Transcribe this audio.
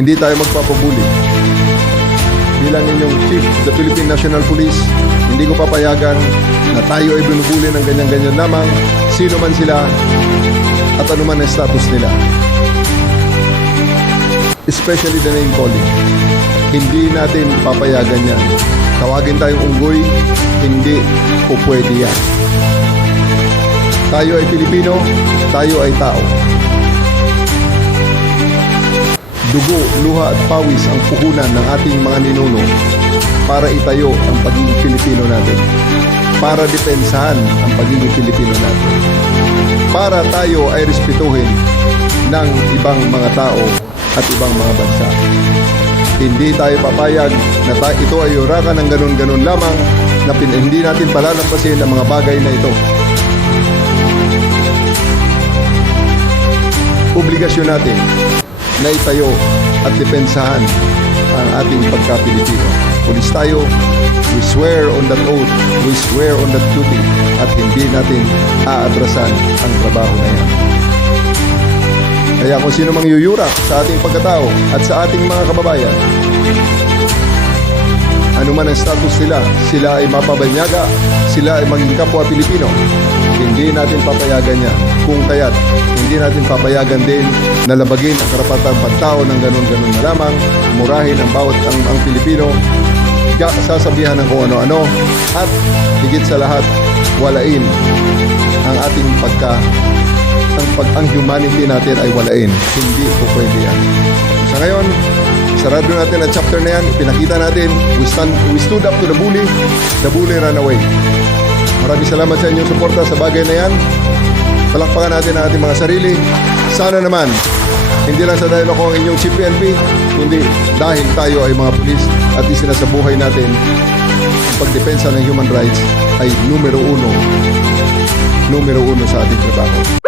Hindi tayo magpapabuli. Bilang inyong Chief of the Philippine National Police, hindi ko papayagan na tayo ay binubuli ng ganyan-ganyan lamang, sino man sila at anuman ang status nila. Especially the name calling. Hindi natin papayagan yan. Tawagin tayong unggoy, hindi po pwede yan. Tayo ay Pilipino, tayo ay tao. Dugo, luha at pawis ang puhunan ng ating mga ninuno para itayo ang pagiging Pilipino natin. Para depensahan ang pagiging Pilipino natin. Para tayo ay respetuhin ng ibang mga tao at ibang mga bansa. Hindi tayo papayag na ito ay yurakan ng ganun-ganun lamang na hindi natin palalampasin ang mga bagay na ito. Obligasyon natin na itayo at depensahan ang ating pagka-Pilipino. Pulis tayo, we swear on that oath, we swear on that duty, at hindi natin aatrasan ang trabaho na yan. Kaya kung sino mang yuyurak sa ating pagkatao at sa ating mga kababayan, anuman ang status nila, sila ay mapabanyaga, sila ay maging kapwa Pilipino, hindi natin papayagan yan. Kung kaya't, hindi natin papayagan din na labagin ang karapatang pagtao ng ganun-ganun na lamang, murahin ang bawat ang Pilipino, sasabihan ng kung ano-ano, at higit sa lahat, walain ang ating ang humanity natin ay walain. Hindi po pwede yan. Sa ngayon, sarado natin ang chapter na yan. Pinakita natin, we stood up to the bully ran away. Maraming salamat sa inyong suporta sa bagay na yan. Palakpakan natin ang ating mga sarili. Sana naman, hindi lang sa dahil ako ang inyong Chief PNP, kundi dahil tayo ay mga pulis at isinasabuhay natin ang pagdepensa ng human rights ay numero uno sa ating trabaho.